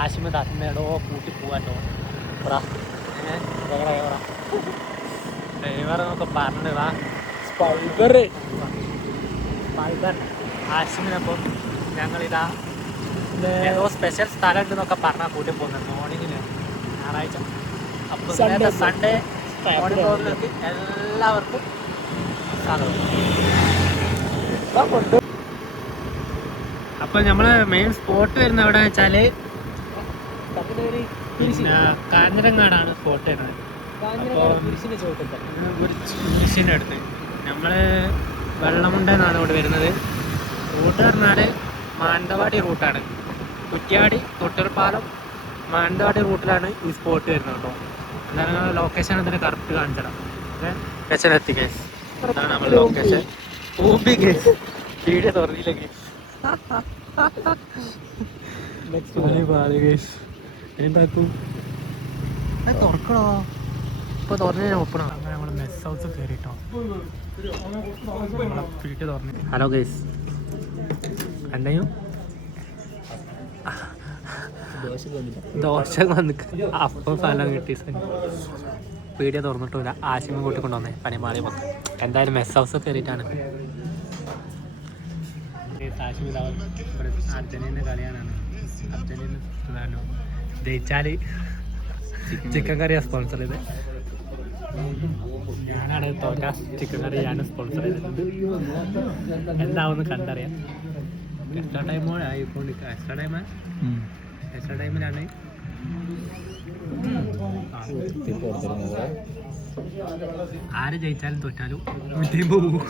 ആശിമ തന്നേടോ കൂട്ടി പോവാട്ടോ ഡ്രൈവറൊക്കെ പറഞ്ഞതാ സ്പൈബർ ആശിമിനപ്പം ഞങ്ങളിതാ ഏതോ സ്പെഷ്യൽ സ്ഥലം ഉണ്ടെന്നൊക്കെ പറഞ്ഞാൽ കൂട്ടി പോകുന്നത് മോർണിംഗിൽ ഞായറാഴ്ച. അപ്പോൾ സൺഡേ മോർണിംഗ് ബ്ലോഗിലേക്ക് എല്ലാവർക്കും സ്വാഗതം. അപ്പോൾ നമ്മളെ മെയിൻ സ്പോട്ട് വരുന്നത് എവിടെ വെച്ചാൽ പിന്നെ കാഞ്ഞിരങ്ങാടാണ് സ്പോട്ട് വരുന്നത്. അപ്പോൾ കുരിശിൻ്റെ അടുത്ത് നമ്മൾ വെള്ളമുണ്ടെന്നാണ് ഇവിടെ വരുന്നത്. റൂട്ട് പറഞ്ഞാൽ മാനന്തവാടി റൂട്ടാണ്. കുറ്റ്യാടി തൊട്ടിൽപ്പാലം മാനന്തവാടി റൂട്ടിലാണ് ഈ സ്പോട്ട് വരുന്നത് കേട്ടോ. എന്താണ് ലൊക്കേഷൻ അതിന് കറക്റ്റ് കാണിച്ചിടാം. ലൊക്കേഷൻ എത്തി കേസ്. അതാണ് നമ്മൾ ലൊക്കേഷൻ. ഊബി കേസ് വീഡിയോ തുറന്നില്ല കേസ്. എന്താക്കും തുറക്കണോ? ഇപ്പോൾ തുറന്നു ഓപ്പണോ? അങ്ങനെ നമ്മൾ മെസ് ഹൗസ് കയറിട്ടോ. വീട്ടിൽ തുറന്നു. ഹലോ ഗൈസ്, എന്തെയും ദോശ വന്ന് അപ്പം സ്ഥലം കിട്ടി. വീഡിയോ തുറന്നിട്ടില്ല. ആശിമ കൂട്ടിക്കൊണ്ടുവന്നേ പനിമാറി മൊത്തം. എന്തായാലും മെസ് ഹൗസ് കയറിയിട്ടാണ്. അർജന്റീന കളിയാനാണ്. അർജന്റീന ജയിച്ചാൽ ചിക്കൻ കറിയാണ് സ്പോൺസർ ചെയ്ത്. ഞാനാണ് തോറ്റ ചിക്കൻ കറി ഞാൻ സ്പോൺസർ ചെയ്തിട്ടുണ്ട്. എന്താവുമെന്ന് കണ്ടറിയാം. എക്സ്ട്രാ ടൈമോടെ ആയിക്കൊണ്ട് എക്സ്ട്രാ ടൈമിലാണ് ആര് ജയിച്ചാലും തോറ്റാലും ടീം പോകും.